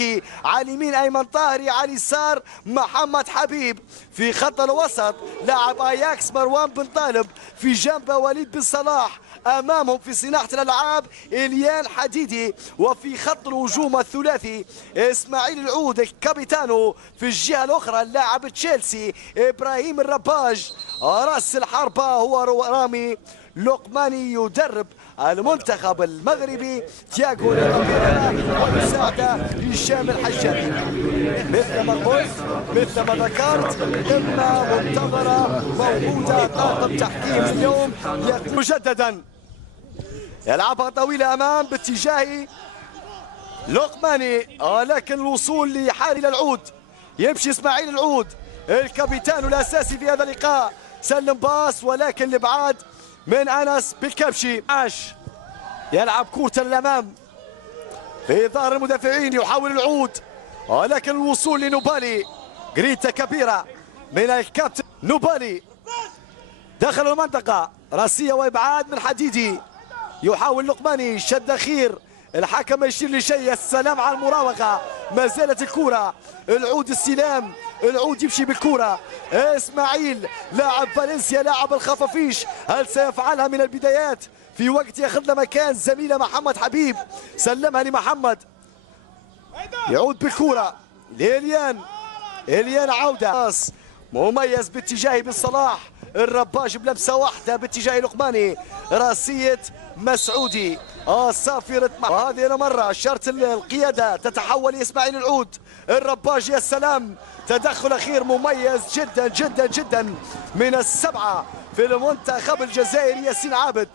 التكتيكي، على اليمين ايمن طاهري، على اليسار محمد حبيب. في خط الوسط لاعب اياكس مروان بن طالب، في جنبه وليد بن صلاح، امامهم في صناعه الالعاب اليان حديدي، وفي خط الهجوم الثلاثي اسماعيل العود كابيتانو، في الجهه الاخرى اللاعب تشيلسي ابراهيم الرباج، راس الحربه هو رامي لقماني يدرب المنتخب المغربي تياغو ومساعده هشام الحجاج. مثل ما قلت مثل ما ذكرت قمه منتظره موجوده، طاقم تحكيم اليوم مجددا يلعبها طويله امام باتجاه لقماني، لكن الوصول لحاري العود، يمشي اسماعيل العود الكابيتان الاساسي في هذا اللقاء، سلم باص ولكن لبعاد من انس بالكبشي. يلعب كرة الامام في ظهر المدافعين، يحاول العود ولكن الوصول لنوبالي، جريتا كبيره من الكابتن نوبالي داخل المنطقه، راسيه وابعاد من حديدي، يحاول لقماني شد اخير، الحكم يشير لشيء، السلام على المراوغه، ما زالت الكره، العود السلام، العود يمشي بالكره، اسماعيل لاعب فالنسيا لاعب الخفافيش، هل سيفعلها من البدايات في وقت ياخذ له مكان زميله محمد حبيب، سلمها لمحمد، يعود بالكره لإليان، إليان عوده مميز باتجاه بن صلاح، الرباج بلمسه واحده باتجاه لقماني، راسيه مسعودي صافره، وهذه المره شرط القياده تتحول لاسماعيل العود، الرباج يا سلام، تدخل اخير مميز جدا جدا جدا من السبعه في المنتخب الجزائري ياسين عابد.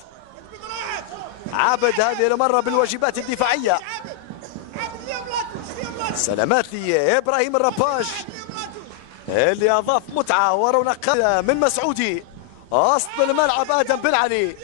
عابد هذه المره بالواجبات الدفاعيه، سلامات لي ابراهيم الرباج اللي اضاف متعه ورونق من مسعودي، وسط الملعب ادم بن علي،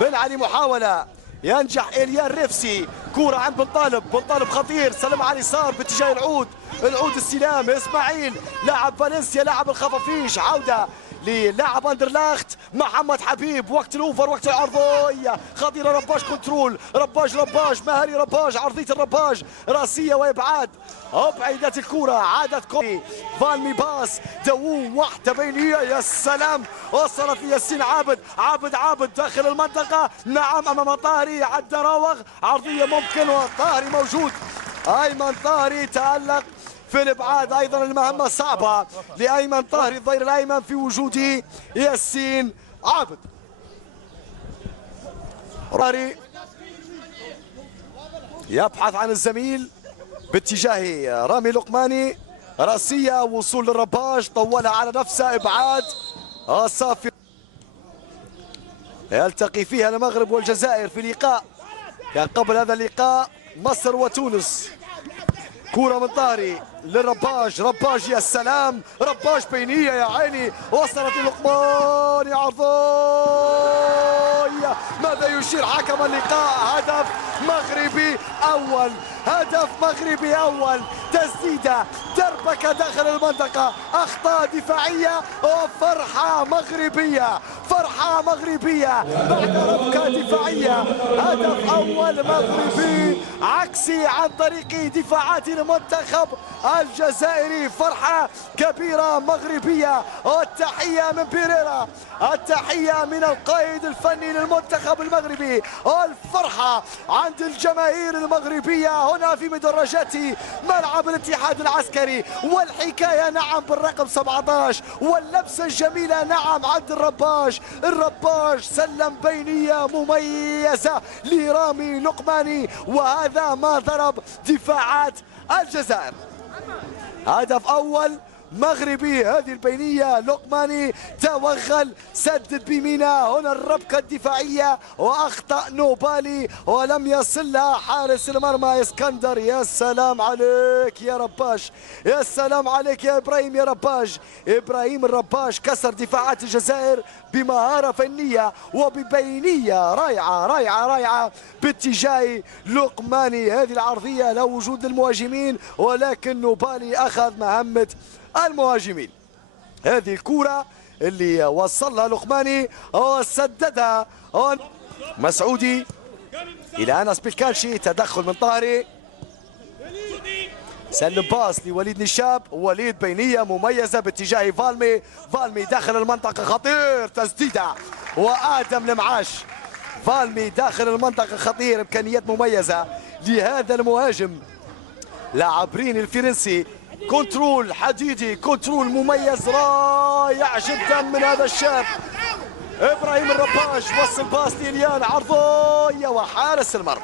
بن علي محاوله، ينجح اليان ريفسي، كوره عند بن طالب، بن طالب خطير، سلم على اليسار باتجاه العود، العود السلام، اسماعيل لاعب فالنسيا لاعب الخفافيش، عوده للاعب اندرلاخت محمد حبيب، وقت الاوفر وقت العرضيه خطيره، رباج كنترول، رباج مهاري، رباج عرضيه الرباج، راسيه وابعاد، ابعدت الكره، عادت كوري فالمي باس، دووم واحده بينيه، يا سلام، وصلت لياسين عابد، عابد داخل المنطقه، نعم امام طاهري، عدى راوغ، عرضيه ممكن وطاهري موجود، ايمن طاهري تالق في الابعاد، ايضا المهمه صعبه لايمن طاهري الظهير الايمن في وجود ياسين عابد. طاهري يبحث عن الزميل باتجاه رامي لقماني، راسيه، وصول للرباج، طولها على نفسه، ابعاد صافي، يلتقي فيها المغرب والجزائر في لقاء كان قبل هذا اللقاء مصر وتونس. كرة من طاهري للرباج، رباج يا سلام، رباج بينية يا عيني، وصلت للقمان، عرضية، ماذا يشير حكم اللقاء؟ هدف مغربي أول، هدف مغربي أول، تسديدة، دربكة داخل المنطقة، أخطاء دفاعية وفرحة مغربية، فرحة مغربية بعد ربكة دفاعية، هدف أول مغربي عكسي عن طريق دفاعات المنتخب الجزائري، فرحة كبيرة مغربية، والتحية من بيريرا، التحية من القائد الفني للمنتخب المغربي، والفرحة عند الجماهير المغربية هنا في مدرجات ملعب الاتحاد العسكري، والحكاية نعم بالرقم 17، واللمسة الجميلة نعم عند الرباج، الرباج سلم بينية مميزة لرامي لقماني، وهذا ما ضرب دفاعات الجزائر. هدف أول مغربي، هذه البينية لقماني توغل، سدد بيمينه، هنا الربكة الدفاعية وأخطأ نوبالي ولم يصل لها حارس المرمى اسكندر. يا سلام عليك يا رباش، يا سلام عليك يا إبراهيم يا رباج، إبراهيم الرباش كسر دفاعات الجزائر بمهارة فنية وببينية رائعة رائعة رائعة باتجاه لقماني، هذه العرضية لا وجود المهاجمين ولكن نوبالي أخذ مهمة المهاجمين. هذه الكرة اللي وصلها لقماني وسددها مسعودي إلى أنس بالكانشي، تدخل من طاهري، سلم باس لوليد نشاب، وليد بينية مميزة باتجاه فالمي، فالمي داخل المنطقة خطير، تسديدة وآدم المعاش. فالمي داخل المنطقة خطير، إمكانيات مميزة لهذا المهاجم لاعب رين الفرنسي. كنترول حديدي، كنترول مميز رائع جدا من هذا الشاب ابراهيم الرباش. وصل باس لإليان عرضية وحارس المرمى،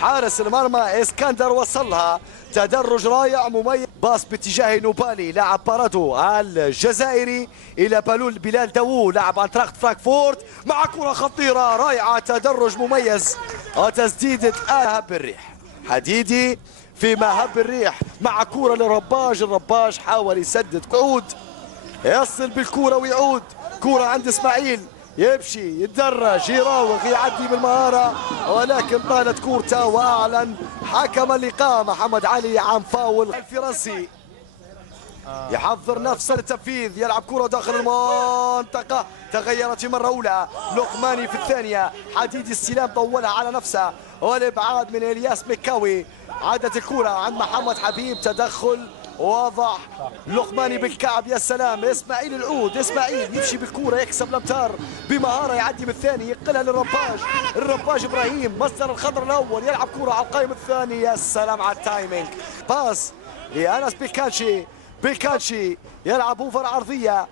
حارس المرمى اسكندر وصلها، تدرج رائع مميز. باس باتجاه نوبالي لاعب بارادو الجزائري الى بلال داوود لاعب انتراخت فرانكفورت مع كرة خطيرة رائعة، تدرج مميز وتسديدة هب الريح. حديدي في مهب الريح مع كرة للرباج، الرباج حاول يسدد عود، يصل بالكرة ويعود، كرة عند اسماعيل يمشي يتدرج يراوغ يعدي بالمهارة، ولكن طالت كورته واعلن حكم اللقاء محمد علي عن فاول. الفرنسي يحضر نفسه للتنفيذ، يلعب كرة داخل المنطقة، تغيرت مرة أولى، لقماني في الثانية، حديدي استلام طولها على نفسه والإبعاد من إلياس مكاوي، عادت الكرة عند محمد حبيب، تدخل واضح، لقماني بالكعب، يا سلام. اسماعيل العود، اسماعيل يمشي بالكرة يكسب الامتار بمهارة، يعدي بالثاني يقلها للرباج، الرباج ابراهيم مصدر الخضر الاول، يلعب كرة على القائم الثاني، يا سلام على التايمينج. باس لانس بيكانشي، بيكانشي يلعب اوفر عرضية،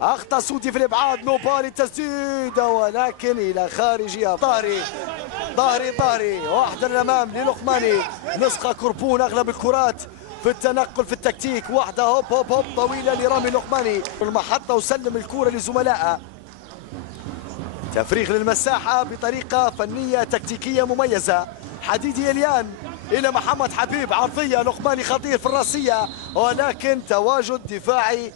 اخطا سودي في الابعاد، نوبالي تسديده ولكن الى خارجها. ظهري واحدة للامام للقماني، نسخة كربون اغلب الكرات في التنقل في التكتيك، واحدة هوب هوب هوب طويلة لرامي لقماني المحطة وسلم الكرة لزملائه، تفريغ للمساحة بطريقة فنية تكتيكية مميزة. حديدي إليان إلى محمد حبيب، عرضية لقماني خطير في الراسية ولكن تواجد دفاعي.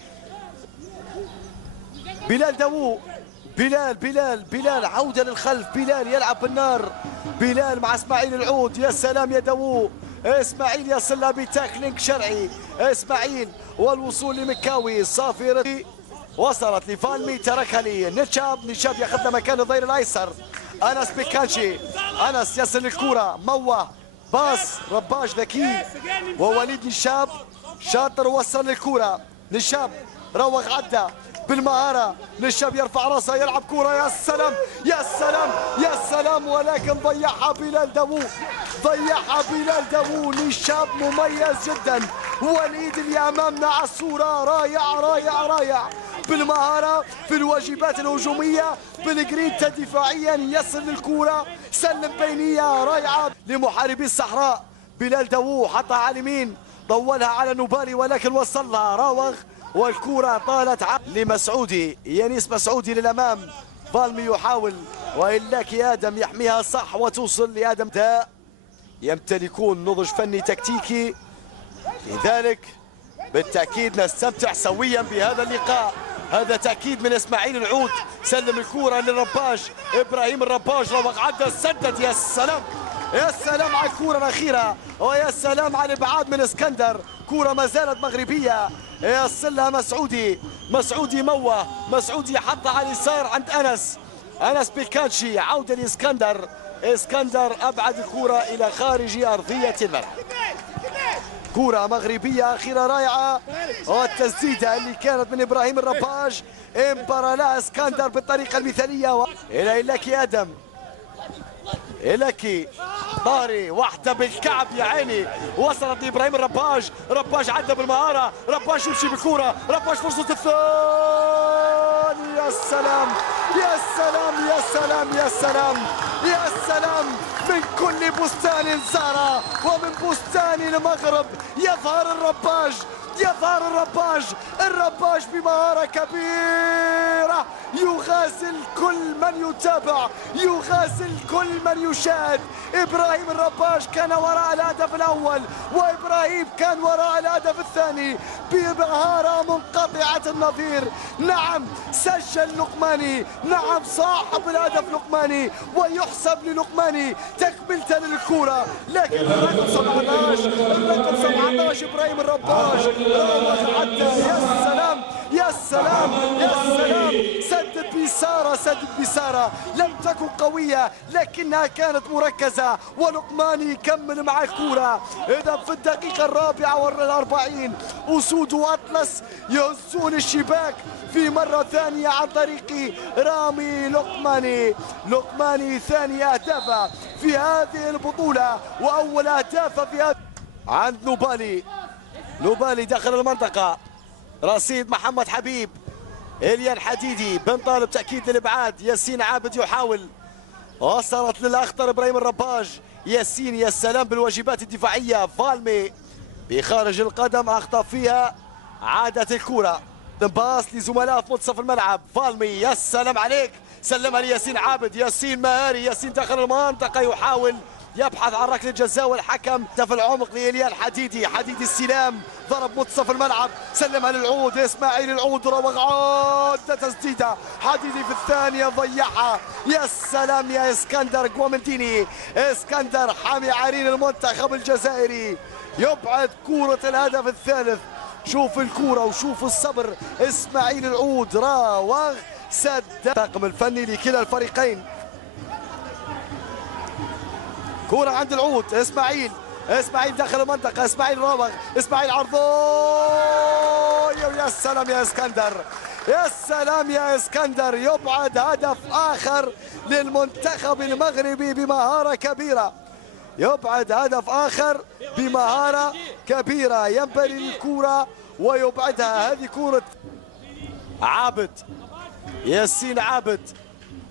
بلال داوود، بلال عودة للخلف، بلال يلعب بالنار، بلال مع اسماعيل العود، يا سلام يا داوود، اسماعيل يصلها بتاكلينج شرعي، اسماعيل والوصول لمكاوي، صافرة وصلت لفالمي تركها نشاب ياخذها مكان الظهير الايسر، انس بيكانشي، انس يصل الكرة، موه باص رباش ذكي ووليد نشاب شاطر، وصل للكرة، نشاب روغ عدى بالمهارة، نشاب يرفع راسه يلعب كرة، يا سلام يا سلام يا سلام، ولكن ضيعها بلال داوود، نشاب مميز جدا، وليد اللي امامنا على الصورة رائع بالمهارة في الواجبات الهجومية، بالجرينتا دفاعيا يصل للكرة، سلم بينية رائعة لمحاربي الصحراء. بلال داوود حطها على اليمين، طولها على نوبالي ولكن وصلها، راوغ والكرة طالت لمسعودي، يانيس مسعودي للأمام، فالمي يحاول وإلاك آدم يحميها صح وتوصل لآدم. يمتلكون نضج فني تكتيكي، لذلك بالتأكيد نستمتع سويا بهذا اللقاء. هذا تأكيد من اسماعيل العود، سلم الكرة للرباش، إبراهيم الرباش روق عدى سدد، يا سلام يا سلام على الكرة الأخيرة، ويا سلام على الإبعاد من اسكندر، كرة ما زالت مغربية، يصلها مسعودي موه، مسعودي حطها على اليسار عند أنس بيكانشي، عودة لإسكندر، اسكندر أبعد الكرة إلى خارج أرضية الملعب. كرة مغربية أخيرة رائعة، والتسديدة اللي كانت من إبراهيم الرباش انبر لها اسكندر بالطريقة المثالية إلى إلاكي آدم، إلاكي طاري واحدة بالكعب يا عيني، وصلت لإبراهيم الرباش، رباش عدى بالمهارة، رباش يمشي بالكرة، رباش فرصة الثاني، يا سلام يا سلام من كل بستان زهرة ومن بستان المغرب يظهر الرباج بمهارة كبيرة، يغازل كل من يتابع، يغازل كل من يشاهد. إبراهيم الرباج كان وراء الهدف الأول، وإبراهيم كان وراء الهدف الثاني بمهارة منقطعة النظير. نعم سجل لقماني، نعم صاحب الهدف لقماني، ويحسب للقماني تكملته للكرة، لكن الرقم 17 إبراهيم الرباج راوغ عدى، يا سلام سدد بسارة سدد بسارة، لم تكن قوية لكنها كانت مركزة، ولقماني يكمل مع الكرة. إذا في الدقيقة الرابعة والأربعين أسود أطلس يهزون الشباك في مرة ثانية عن طريق رامي لقماني. لقماني ثاني أهدافه في هذه البطولة وأول أهدافه في هذه. عند نوبالي، نوبالي داخل المنطقة، رصيد محمد حبيب، إليان حديدي بن طالب تأكيد للإبعاد، ياسين عابد يحاول، وصلت للأخطر إبراهيم الرباج، ياسين يا سلام بالواجبات الدفاعية، فالمي بخارج القدم أخطأ فيها، عادت الكرة باص لزملاء في منتصف الملعب، فالمي يا سلام عليك، سلمها لياسين عابد، ياسين مهاري، ياسين داخل المنطقة يحاول يبحث عن ركله جزاء والحكم في العمق لإليان حديدي، حديدي السلام ضرب منتصف الملعب، سلمها للعود اسماعيل العود، روغ عودة تسديده، حديدي في الثانية ضيعها، يا سلام يا اسكندر جوامنتيني، اسكندر حامي عرين المنتخب الجزائري يبعد كرة الهدف الثالث. شوف الكرة وشوف الصبر، اسماعيل العود راوغ سد. الطاقم الفني لكلا الفريقين، كرة عند العود، اسماعيل، اسماعيل داخل المنطقة، اسماعيل راوغ، اسماعيل عرضوية، ويا سلام يا اسكندر، يا سلام يا اسكندر، يبعد هدف آخر للمنتخب المغربي بمهارة كبيرة، يبعد هدف آخر بمهارة كبيرة، ينبري الكرة ويبعدها. هذه كرة عابد، ياسين عابد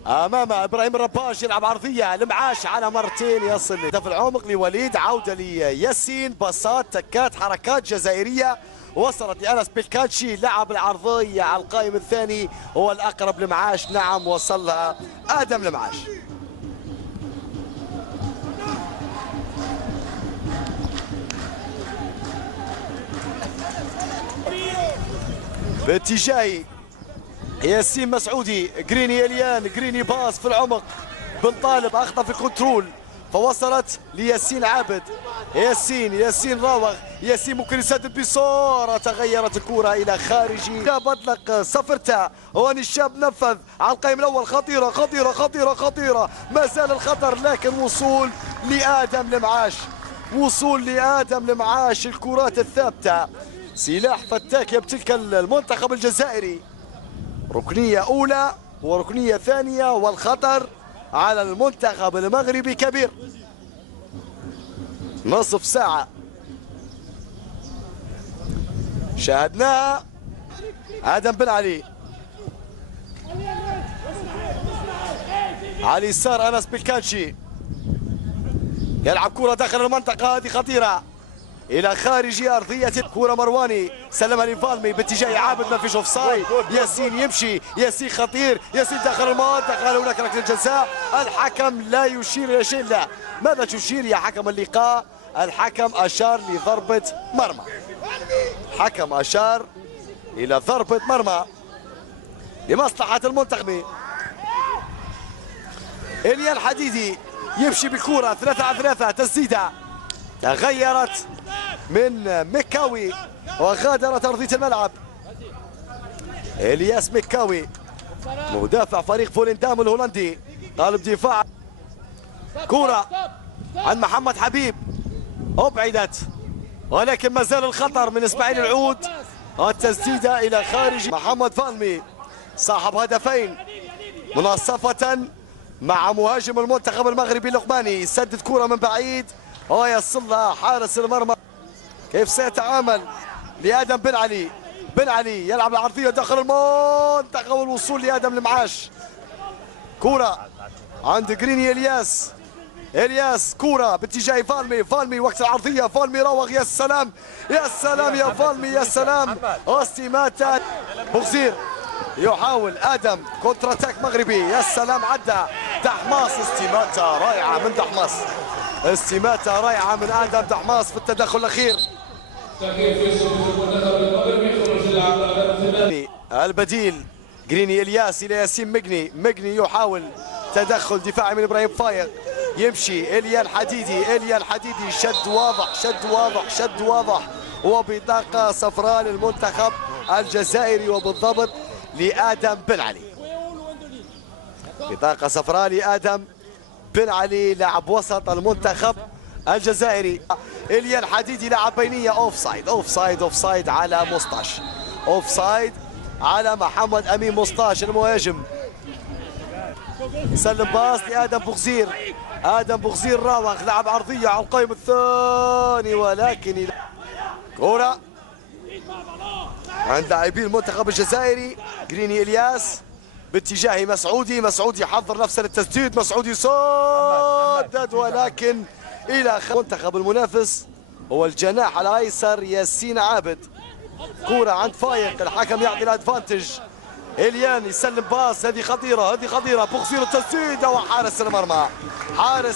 امام ابراهيم الرباش، يلعب عرضيه لمعاش على مرتين، يصل في العمق لوليد، عوده لياسين، باصات تكات حركات جزائريه وصلت لانس بيلكاتشي، لعب العرضيه على القائم الثاني هو الاقرب لمعاش، نعم وصلها ادم لمعاش. باتجاه ياسين مسعودي، جريني اليان، جريني باص في العمق، بن طالب اخطا في الكنترول فوصلت لياسين عابد، ياسين راوغ، ياسين ممكن يسدد بصوره، تغيرت الكره الى خارجي، بطلق صفرتها واني الشاب نفذ على القائم الاول، خطيره خطيره خطيره خطيره، ما زال الخطر لكن وصول لادم لمعاش، وصول لادم لمعاش، الكرات الثابته سلاح فتاك يمتلك المنتخب الجزائري. ركنية أولى وركنية ثانية والخطر على المنتخب المغربي كبير. نصف ساعة شاهدناها، آدم بن علي، على اليسار أنس بلكانشي يلعب كرة داخل المنطقة، هذه خطيرة الى خارج ارضيه، كره مرواني سلمها لفالمي باتجاه عابد، ما فيش اوف سايد، ياسين يمشي، ياسين خطير، ياسين داخل المنطقه، هناك ركله جزاء، الحكم لا يشير الى شيء. لا، ماذا تشير يا حكم اللقاء؟ الحكم اشار لضربه مرمى، الحكم اشار الى ضربه مرمى لمصلحه المنتخب. إليان حديدي يمشي بكره 3 على 3، تسديده تغيرت من مكاوي وغادرت أرضية الملعب. إلياس مكاوي مدافع فريق فولندام الهولندي، قالب دفاع، كرة عن محمد حبيب أبعدت، ولكن ما زال الخطر من إسماعيل العود، التسديدة إلى خارج. محمد فالمي صاحب هدفين مناصفة مع مهاجم المنتخب المغربي لقماني، يسدد كرة من بعيد ويصلها حارس المرمى. كيف سيتعامل لآدم بن علي؟ بن علي يلعب العرضية داخل المنطقة والوصول لآدم المعاش، كرة عند جريني إلياس، إلياس كرة باتجاه فالمي، فالمي وقت العرضية، فالمي راوغ، يا سلام يا سلام يا فالمي يا سلام، استماتة بوغزير يحاول آدم كونتر اتاك مغربي، يا سلام عدى دحماس، استماتة رائعة من دحماس، استماتة رائعة من آدم دحماس في التدخل الأخير. البديل جريني إلياس إلى ياسين مجني، مجني يحاول تدخل دفاعي من إبراهيم فايق، يمشي إليان حديدي، إليان حديدي شد واضح شد واضح شد واضح، وبطاقة صفراء للمنتخب الجزائري وبالضبط لآدم بن علي. بطاقة صفراء لآدم بن علي لاعب وسط المنتخب الجزائري. إليان حديدي لاعب بينية. اوفسايد على مصطاش، اوفسايد على محمد أمين مصطاش المهاجم. سلم باص لآدم بوغزير، آدم بوغزير راوغ لعب عرضية على القائم الثاني، ولكن كرة عند لاعبي المنتخب الجزائري. جريني إلياس باتجاه مسعودي يحضر نفسه للتسديد، مسعودي سدد ولكن إلى منتخب المنافس هو الجناح الأيسر ياسين عابد. كرة عند فايق، الحكم يعطي الادفانتج. إليان يسلم باص، هذه خطيرة بوغزير التسديدة وحارس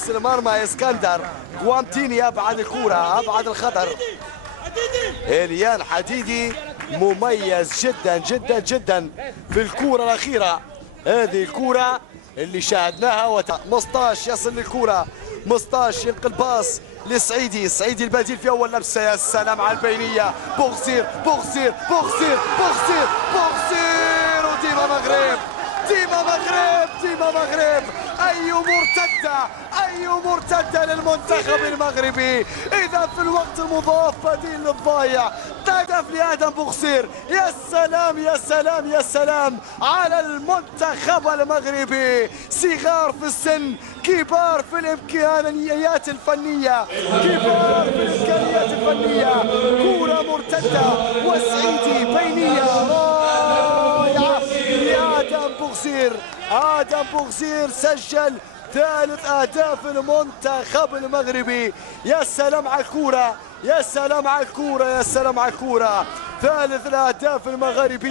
المرمى اسكندر كوامتيني أبعد الكرة، أبعد الخطر. إليان حديدي مميز جدا في الكرة الأخيرة، هذه الكرة اللي شاهدناها. مصطاش يصل للكرة، مصطاش يلقى الباص لسعيدي البديل في أول لمسة. يا سلام على البينية، بوغزير وديما مغرب. أي مرتدة للمنتخب المغربي. إذا في الوقت المضاف بديل للضايع، هدف لآدم بوغزير. يا سلام على المنتخب المغربي، صغار في السن كبار في الإمكانيات الفنية، كرة مرتدة وسعيدي بينية رائعة لآدم بوغزير. آدم بوغزير سجل ثالث أهداف المنتخب المغربي. يا سلام على الكرة، ثالث الأهداف المغربية.